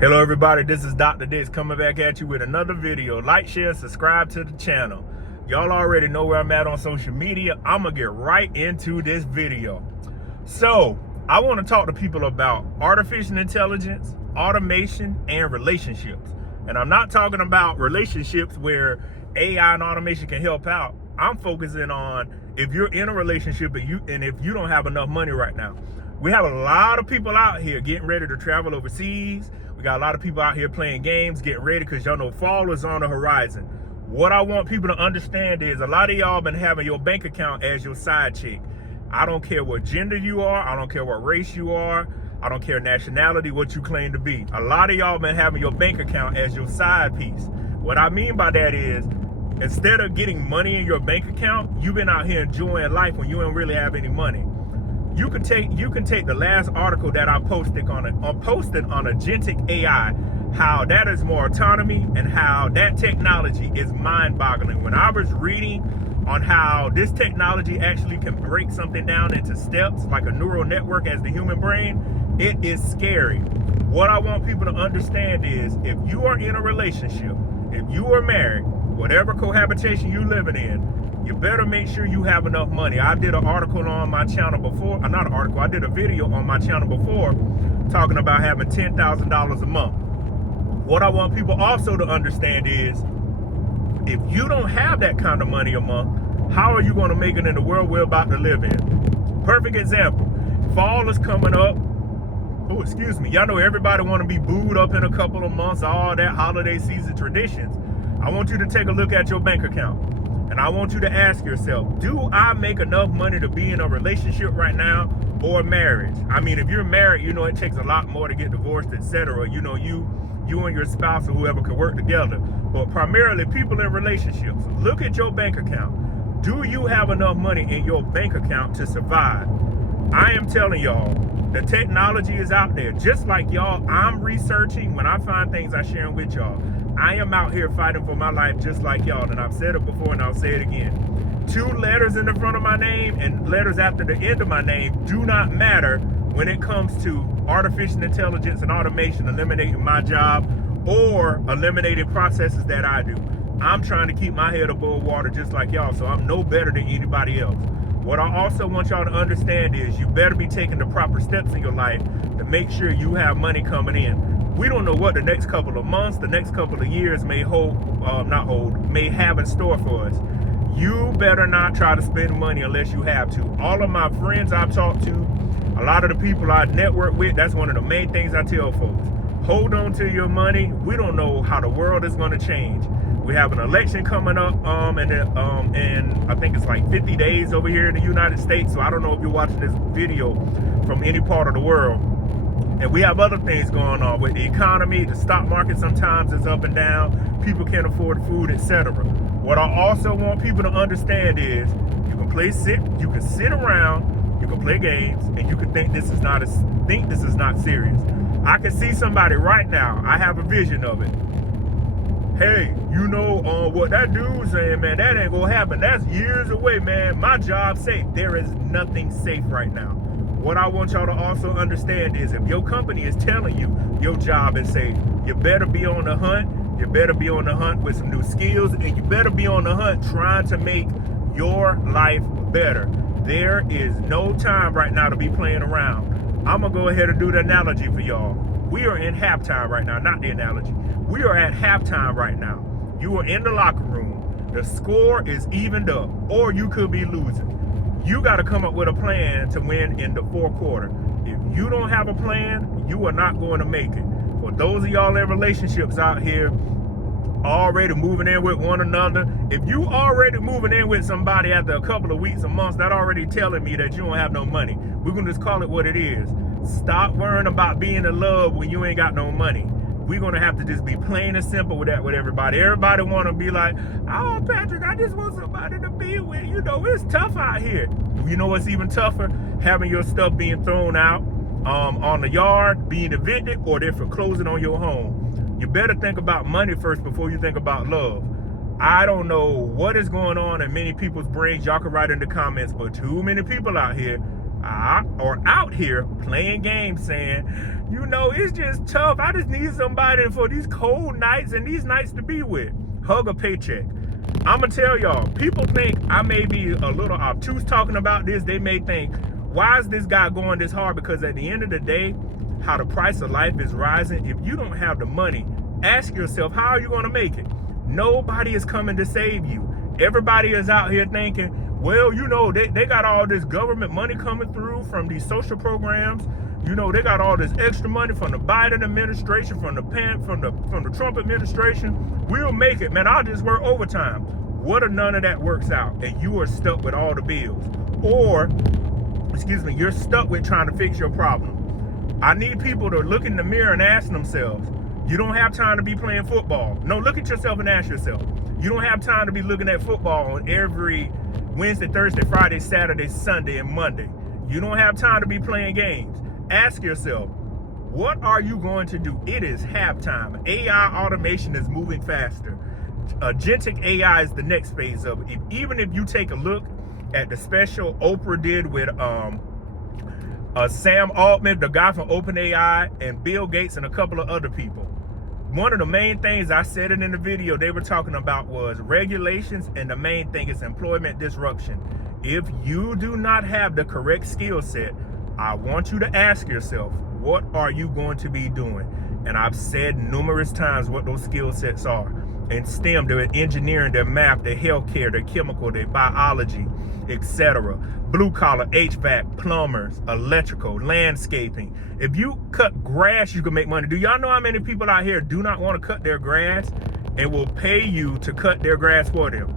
Hello everybody, this is Dr. Dix coming back at you with another video. Like, share, subscribe to the channel. Y'all already know where I'm at on social media. I'm gonna get right into this video. So, I wanna talk to people about artificial intelligence, automation, and relationships. And I'm not talking about relationships where AI and automation can help out. I'm focusing on if you're in a relationship and if you don't have enough money right now. We have a lot of people out here getting ready to travel overseas. We got a lot of people out here playing games, getting ready, because y'all know fall is on the horizon. What I want people to understand is a lot of y'all been having your bank account as your side chick. I don't care what gender you are. I don't care what race you are. I don't care nationality, what you claim to be. A lot of y'all been having your bank account as your side piece. What I mean by that is, instead of getting money in your bank account, you've been out here enjoying life when you don't really have any money. You can take the last article that I posted on Agentic AI, how that is more autonomy and how that technology is mind-boggling. When I was reading on how this technology actually can break something down into steps like a neural network as the human brain, it is scary. What I want people to understand is, if you are in a relationship, if you are married, whatever cohabitation you're living in, you better make sure you have enough money. I did an article on my channel before, not an article, I did a video on my channel before talking about having $10,000 a month. What I want people also to understand is, if you don't have that kind of money a month, how are you going to make it in the world we're about to live in? Perfect example, fall is coming up. Oh, excuse me. Y'all know everybody want to be booed up in a couple of months, all that holiday season traditions. I want you to take a look at your bank account. And I want you to ask yourself, do I make enough money to be in a relationship right now, or marriage? I mean, if you're married, you know it takes a lot more to get divorced, etc. You know, you and your spouse or whoever can work together. But primarily, people in relationships, look at your bank account. Do you have enough money in your bank account to survive? I am telling y'all, the technology is out there. Just like y'all, I'm researching. When I find things, I share them with y'all. I am out here fighting for my life just like y'all, and I've said it before and I'll say it again. 2 letters in the front of my name and letters after the end of my name do not matter when it comes to artificial intelligence and automation eliminating my job or eliminating processes that I do. I'm trying to keep my head above water just like y'all, so I'm no better than anybody else. What I also want y'all to understand is, you better be taking the proper steps in your life to make sure you have money coming in. We don't know what the next couple of months, the next couple of years may may have in store for us. You better not try to spend money unless you have to. All of my friends I've talked to, a lot of the people I network with, that's one of the main things I tell folks. Hold on to your money. We don't know how the world is going to change. We have an election coming up in I think it's like 50 days over here in the United States. So I don't know if you're watching this video from any part of the world. And we have other things going on with the economy. The stock market sometimes is up and down. People can't afford food, etc. What I also want people to understand is, you can sit around, you can play games, and you can think this is not serious. I can see somebody right now. I have a vision of it. Hey, you know what that dude's saying, man, that ain't gonna happen. That's years away, man. My job's safe. There is nothing safe right now. What I want y'all to also understand is, if your company is telling you your job is safe, you better be on the hunt. You better be on the hunt with some new skills, and you better be on the hunt trying to make your life better. There is no time right now to be playing around. I'm gonna go ahead and do the analogy for y'all. We are in halftime right now, not the analogy. We are at halftime right now. You are in the locker room. The score is evened up, or you could be losing. You got to come up with a plan to win in the fourth quarter. If you don't have a plan, you are not going to make it. For those of y'all in relationships out here already moving in with one another, if you already moving in with somebody after a couple of weeks or months, that already telling me that you don't have no money. We're going to just call it what it is. Stop worrying about being in love when you ain't got no money. We're going to have to just be plain and simple with that with everybody. Everybody want to be like, oh, Patrick, I just want somebody to be with. You know, it's tough out here. You know what's even tougher? Having your stuff being thrown out on the yard, being evicted, or they're foreclosing on your home. You better think about money first before you think about love. I don't know what is going on in many people's brains. Y'all can write in the comments, but too many people out here, are out here playing games saying, you know, it's just tough. I just need somebody for these cold nights and these nights to be with. Hug a paycheck. I'm going to tell y'all, people think I may be a little obtuse talking about this. They may think, why is this guy going this hard? Because at the end of the day, how the price of life is rising, if you don't have the money, ask yourself, how are you going to make it? Nobody is coming to save you. Everybody is out here thinking, well, you know, they got all this government money coming through from these social programs. You know, they got all this extra money from the Biden administration, from the Trump administration. We'll make it, man. I'll just work overtime. What if none of that works out and you are stuck with all the bills? Or, excuse me, you're stuck with trying to fix your problem. I need people to look in the mirror and ask themselves, you don't have time to be playing football. No, look at yourself and ask yourself, you don't have time to be looking at football on every Wednesday, Thursday, Friday, Saturday, Sunday, and Monday. You don't have time to be playing games. Ask yourself, what are you going to do? It is halftime. AI automation is moving faster. Agentic AI is the next phase of it. Even if you take a look at the special Oprah did with Sam Altman, the guy from OpenAI, and Bill Gates and a couple of other people. One of the main things, I said it in the video, they were talking about was regulations, and the main thing is employment disruption. If you do not have the correct skill set, I want you to ask yourself, what are you going to be doing? And I've said numerous times what those skill sets are. In STEM, they're engineering, they're math, they're healthcare, they're chemical, they're biology, etc. Blue collar, HVAC, plumbers, electrical, landscaping. If you cut grass, you can make money. Do y'all know how many people out here do not want to cut their grass and will pay you to cut their grass for them?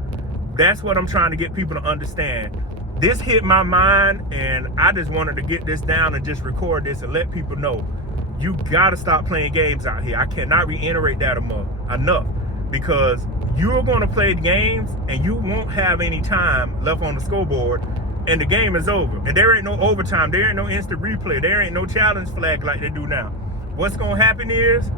That's what I'm trying to get people to understand. This hit my mind, and I just wanted to get this down and just record this and let people know, you gotta stop playing games out here. I cannot reiterate that enough, because you're gonna play games and you won't have any time left on the scoreboard, and the game is over. And there ain't no overtime, there ain't no instant replay, there ain't no challenge flag like they do now. What's gonna happen is,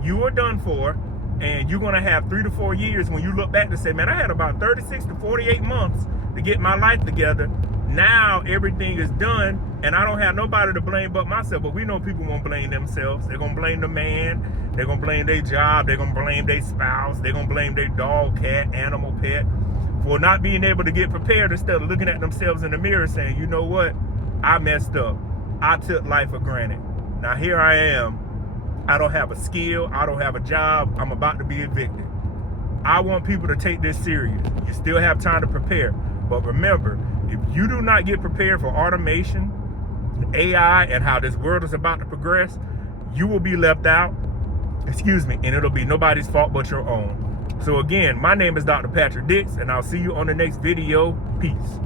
you are done for, and you're gonna have 3 to 4 years when you look back to say, man, I had about 36 to 48 months to get my life together. Now everything is done, and I don't have nobody to blame but myself. But we know people won't blame themselves. They're gonna blame the man, they're gonna blame their job, they're gonna blame their spouse, they're gonna blame their dog, cat, animal, pet, for not being able to get prepared, instead of looking at themselves in the mirror saying, you know what, I messed up, I took life for granted. Now here I am, I don't have a skill, I don't have a job, I'm about to be evicted. I want people to take this serious. You still have time to prepare. But remember, if you do not get prepared for automation, AI, and how this world is about to progress, you will be left out, and it'll be nobody's fault but your own. So again, my name is Dr. Patrick Dix, and I'll see you on the next video. Peace.